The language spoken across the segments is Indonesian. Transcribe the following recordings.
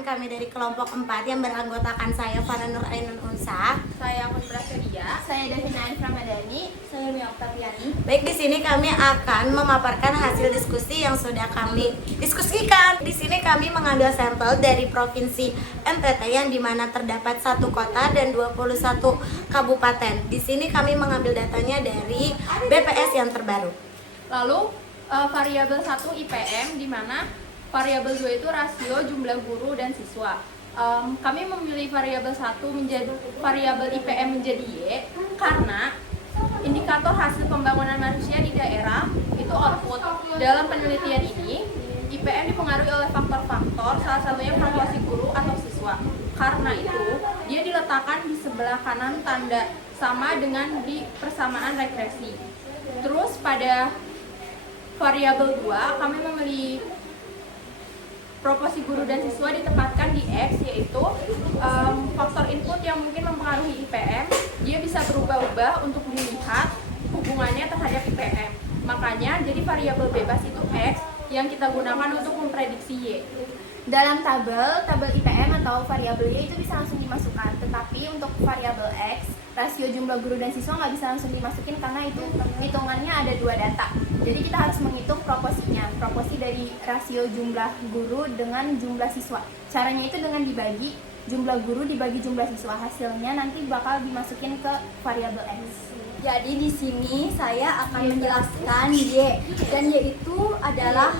perkenalkan, kami dari kelompok 4 yang beranggotakan saya Farah Nur Ainun Unsa, Saya Akun Prasedia, saya Davina Ain Ramadhani, saya Mia Oktaviani. Baik, di sini kami akan memaparkan hasil diskusi yang sudah kami diskusikan. Di sini kami mengambil sampel dari Provinsi NTT yang dimana terdapat 1 kota dan 21 kabupaten. Di sini kami mengambil datanya dari BPS yang terbaru. Lalu variabel 1 IPM, di mana variabel 2 itu rasio jumlah guru dan siswa. Kami memilih variabel 1 menjadi variabel IPM menjadi Y karena indikator hasil pembangunan manusia di daerah itu output. Dalam penelitian ini, IPM dipengaruhi oleh faktor-faktor, salah satunya proporsi guru atau siswa. Karena itu, dia diletakkan di sebelah kanan tanda sama dengan di persamaan regresi. Terus pada variabel 2, kami memilih proporsi guru dan siswa ditempatkan di X, yaitu faktor input yang mungkin mempengaruhi IPM. Dia bisa berubah-ubah untuk dilihat hubungannya terhadap IPM. Makanya jadi variabel bebas itu X yang kita gunakan untuk memprediksi Y. Dalam tabel IPM atau variabel Y itu bisa langsung dimasukkan, tetapi untuk variabel X, rasio jumlah guru dan siswa nggak bisa langsung dimasukin karena itu hitungannya ada 2 data. Jadi kita harus menghitung proporsinya, proporsi dari rasio jumlah guru dengan jumlah siswa. Caranya itu dengan dibagi jumlah guru dibagi jumlah siswa, hasilnya nanti bakal dimasukin ke variabel X. Jadi di sini saya akan menjelaskan Y, dan Y itu adalah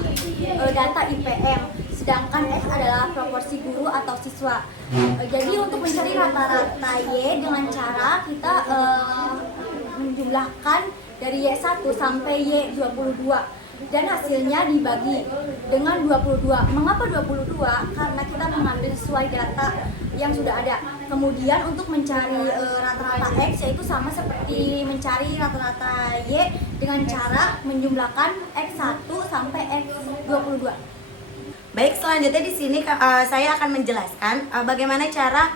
data IPM, sedangkan X adalah proporsi guru atau siswa. Jadi untuk mencari rata-rata Y dengan cara kita menjumlahkan dari Y1 sampai Y22 dan hasilnya dibagi dengan 22. Mengapa 22? Karena kita mengambil sesuai data yang sudah ada. Kemudian untuk mencari rata-rata X yaitu sama seperti mencari rata-rata Y dengan cara menjumlahkan X1 sampai X22. Baik, selanjutnya di sini saya akan menjelaskan bagaimana cara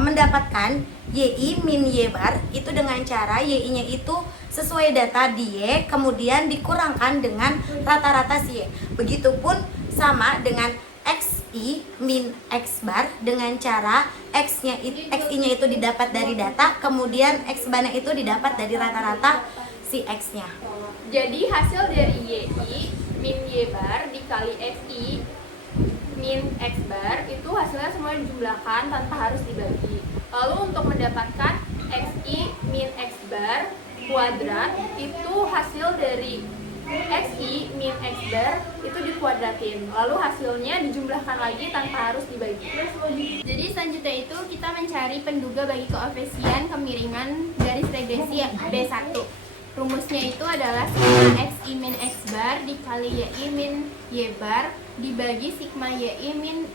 mendapatkan YI min Y bar itu dengan cara YI-nya itu sesuai data di Y kemudian dikurangkan dengan rata-rata si Y. Begitupun sama dengan XI min X bar dengan cara XI-nya itu didapat dari data kemudian X bar-nya itu didapat dari rata-rata si X-nya. Jadi hasil dari YI min Y bar dikali XI min X bar itu hasilnya semua dijumlahkan tanpa harus dibagi. Lalu untuk mendapatkan XI min X bar kuadrat itu hasil dari XI min X bar itu dikuadratin. Lalu hasilnya dijumlahkan lagi tanpa harus dibagi. Jadi selanjutnya itu kita mencari penduga bagi koefisien kemiringan garis regresi B1. Rumusnya itu adalah sigma XI min X bar dikali YI min Y bar dibagi sigma YI min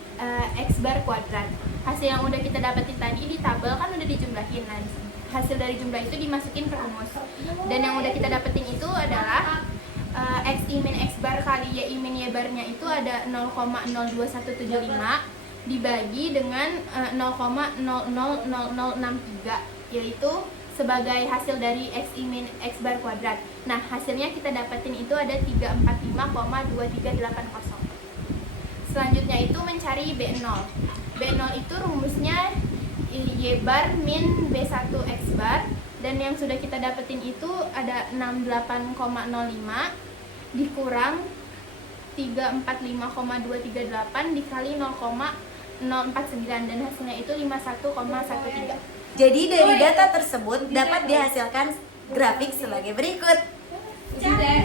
X bar kuadrat. Hasil yang udah kita dapetin tadi di tabel kan udah dijumlahin. Nah, hasil dari jumlah itu dimasukin ke rumus. Dan yang udah kita dapetin itu adalah XI min X bar kali YI min Y barnya itu ada 0,02175 dibagi dengan 0,000063, yaitu sebagai hasil dari XI min X bar kuadrat. Nah, hasilnya kita dapetin itu ada 345,2380. Selanjutnya itu mencari B0. B0 itu rumusnya Y bar min B1 X bar, dan yang sudah kita dapetin itu ada 68,05 dikurang 345,238 dikali 0,049 dan hasilnya itu 51,13. Jadi dari data tersebut dapat dihasilkan grafik sebagai berikut.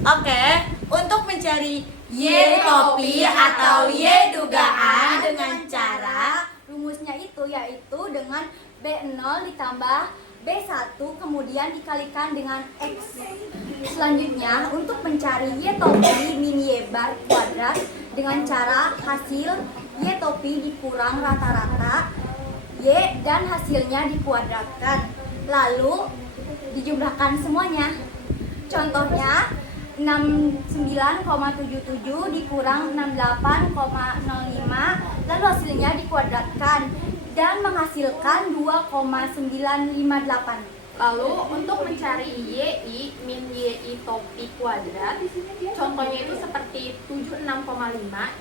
Oke, untuk mencari Y topi atau Y dugaan dengan cara Rumusnya itu yaitu dengan B0 ditambah B1 kemudian dikalikan dengan X. Selanjutnya untuk mencari Y topi min Y bar kuadrat dengan cara hasil Y topi dikurang rata-rata Y dan hasilnya dikuadratkan. Lalu dijumlahkan semuanya. Contohnya 69,77 dikurang 68,05 lalu hasilnya dikuadratkan dan menghasilkan 2,958. Lalu untuk mencari YI min YI topi kuadrat, contohnya itu seperti 76,5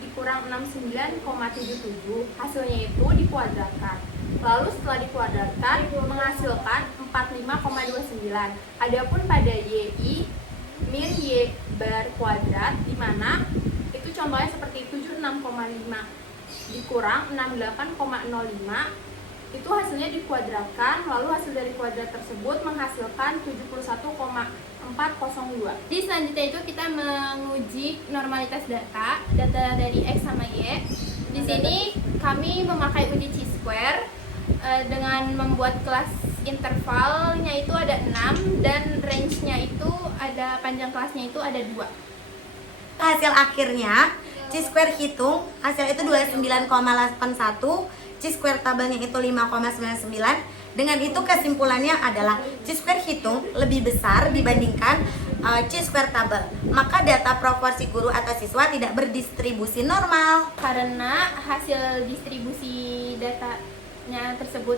dikurang 69,77, hasilnya itu dikuadratkan. Lalu setelah dikuadratkan menghasilkan 45,29. Adapun pada YI min Y bar kuadrat, di mana itu contohnya seperti 76,5 dikurang 68,05, itu hasilnya dikuadratkan, lalu hasil dari kuadrat tersebut menghasilkan 71,402. Di selanjutnya itu kita menguji normalitas data dari X sama Y. Di sini kami memakai uji chi-square dengan membuat kelas intervalnya itu ada 6 dan range-nya itu ada, panjang kelasnya itu ada 2. Hasil akhirnya chi-square hitung, hasil itu 29,81, chi-square tabelnya itu 5,99. Dengan itu kesimpulannya adalah chi-square hitung lebih besar dibandingkan chi-square tabel. Maka data proporsi guru atau siswa tidak berdistribusi normal. Karena hasil distribusi datanya tersebut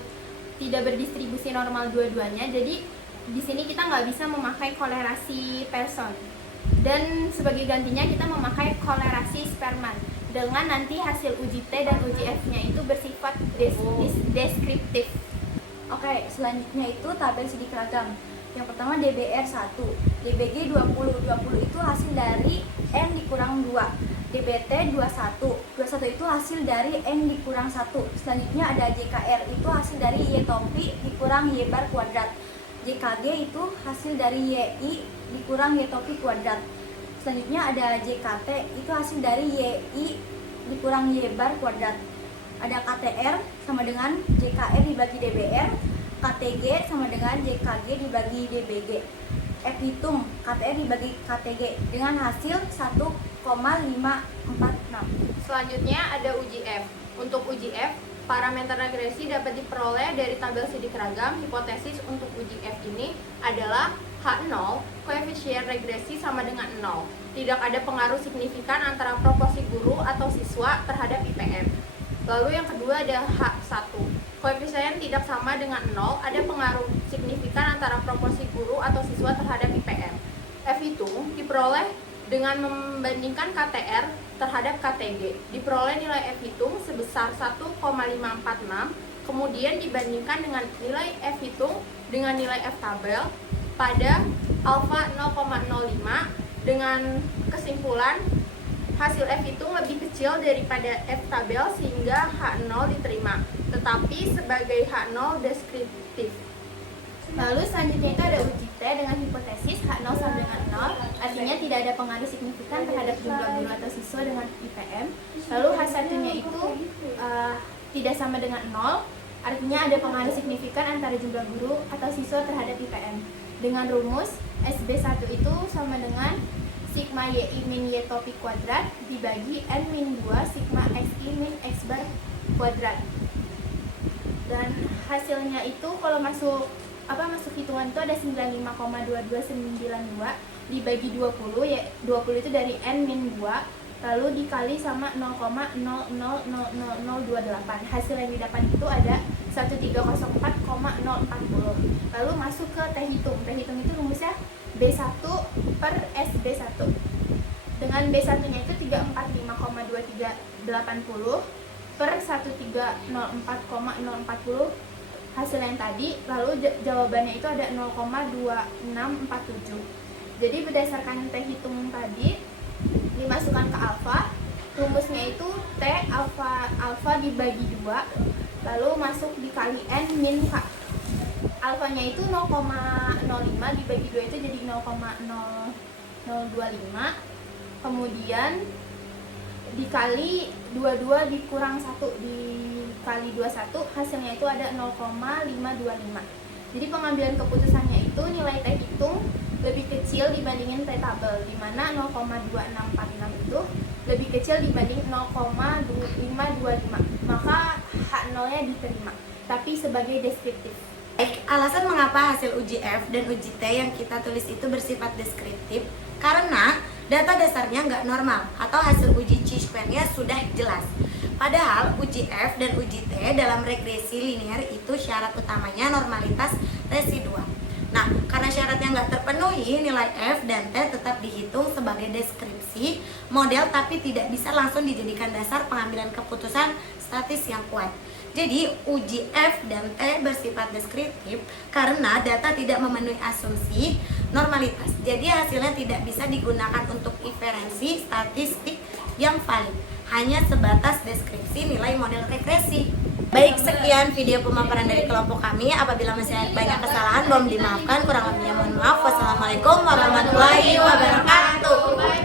tidak berdistribusi normal dua-duanya, jadi di sini kita nggak bisa memakai kolerasi Pearson. Dan sebagai gantinya kita memakai kolerasi Spearman dengan nanti hasil uji T dan uji F-nya itu bersifat deskriptif. Oke, selanjutnya itu tabel sidik ragam. Yang pertama DBR 1, DBG 20 itu hasil dari N dikurang 2, DBT 21 itu hasil dari N dikurang 1. Selanjutnya ada JKR, itu hasil dari Y topi dikurang Y bar kuadrat. JKG itu hasil dari YI dikurang Y topi kuadrat. Selanjutnya ada JKT, itu hasil dari YI dikurang Y bar kuadrat. Ada KTR sama dengan JKR dibagi DBR, KTG sama dengan JKG dibagi DBG. F hitung KTR dibagi KTG dengan hasil 1,546. Selanjutnya ada uji F. Untuk uji F, parameter regresi dapat diperoleh dari tabel sidik ragam. Hipotesis untuk uji F ini adalah H0, koefisien regresi sama dengan 0. Tidak ada pengaruh signifikan antara proporsi guru atau siswa terhadap IPM. Lalu yang kedua ada H1, koefisien tidak sama dengan 0, ada pengaruh signifikan antara proporsi guru atau siswa terhadap IPM. F itu diperoleh dengan membandingkan KTR terhadap KTG. Diperoleh nilai F hitung sebesar 1,546, kemudian dibandingkan dengan nilai F hitung dengan nilai F tabel pada alfa 0,05 dengan kesimpulan hasil F hitung lebih kecil daripada F tabel sehingga H0 diterima, tetapi sebagai H0 deskriptif. Lalu selanjutnya itu ada uji T dengan hipotesis H0 sama dengan 0, artinya tidak ada pengaruh signifikan terhadap jumlah guru atau siswa dengan IPM. Lalu H1-nya itu tidak sama dengan 0, artinya ada pengaruh signifikan antara jumlah guru atau siswa terhadap IPM. Dengan rumus SB1 itu sama dengan sigma YI min Y topi kuadrat dibagi N min 2 sigma XI min X bar kuadrat. Dan hasilnya itu kalau masuk hitungan itu ada 95,2292 dibagi 20, ya 20 itu dari N min 2 lalu dikali sama 0,000028. Hasil yang didapat itu ada 1304,040. Lalu masuk ke T hitung. T hitung itu rumusnya B1 per SB1. Dengan B1-nya itu 345,2380 per 1304,040 hasil yang tadi, lalu jawabannya itu ada 0,2647. Jadi berdasarkan T hitung tadi dimasukkan ke alfa, rumusnya itu T alfa dibagi 2, lalu masuk dikali N min K. Alfanya itu 0,05 dibagi 2 itu jadi 0,0025, kemudian dikali 22 dikurang 1 dikali 21, hasilnya itu ada 0,525. Jadi pengambilan keputusannya itu nilai T hitung lebih kecil dibandingin T tabel, di mana 0,2646 itu lebih kecil dibanding 0,525. Maka H0-nya diterima, tapi sebagai deskriptif. Baik, alasan mengapa hasil uji F dan uji T yang kita tulis itu bersifat deskriptif karena data dasarnya nggak normal atau hasil uji chi-square-nya sudah jelas. Padahal uji F dan uji T dalam regresi linear itu syarat utamanya normalitas residual. Nah, karena syaratnya nggak terpenuhi, nilai F dan T tetap dihitung sebagai deskripsi model tapi tidak bisa langsung dijadikan dasar pengambilan keputusan statis yang kuat. Jadi uji F dan T bersifat deskriptif karena data tidak memenuhi asumsi normalitas. Jadi hasilnya tidak bisa digunakan untuk inferensi statistik yang valid. Hanya sebatas deskripsi nilai model regresi. Baik, sekian video pemaparan dari kelompok kami. Apabila masih banyak kesalahan, mohon dimaafkan. Kurang lebihnya mohon maaf. Wassalamualaikum warahmatullahi wabarakatuh.